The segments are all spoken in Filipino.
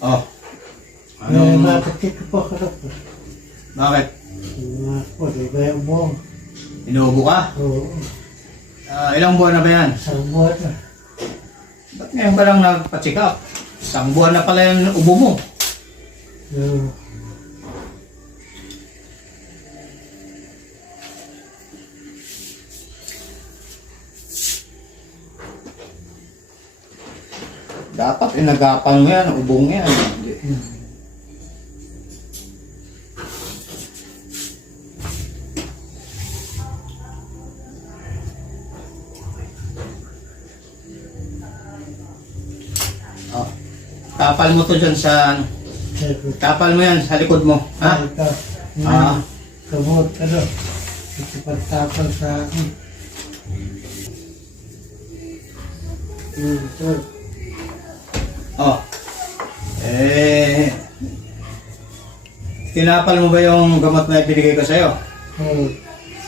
Oh. Napakit ko po ka. Bakit? Po, di ba yung buong? Inuubo ka? Oo. Ilang buwan na ba yan? Isang buwan na. Ba't ngayon ba lang nagpa-check up? Isang buwan na pala yung ubo mo. Oo. Dapat inagapan mo yan, ang ubong yan. Hindi. Oh. Tapal mo to dyan sa... Tapal mo yan sa likod mo. Ha? Ito. Kamot, ano? Ito pagtapal sa akin. Ito. Oh. Tinapal mo ba yung gamot na ibinigay ko sa'yo? Oo.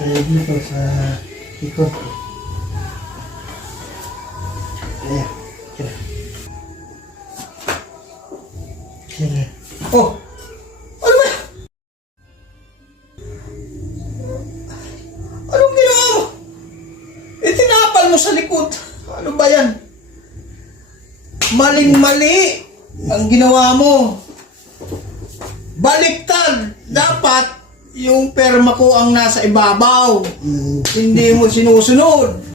Sa dito, sa ikot. Ayan. Kira. Kira. Oh! Ano ba? Anong ginawa mo? Tinapal mo sa likod. Ano ba yan? Maling-mali ang ginawa mo. Baliktad. Dapat yung perma ko ang nasa ibabaw. Hindi mo sinusunod.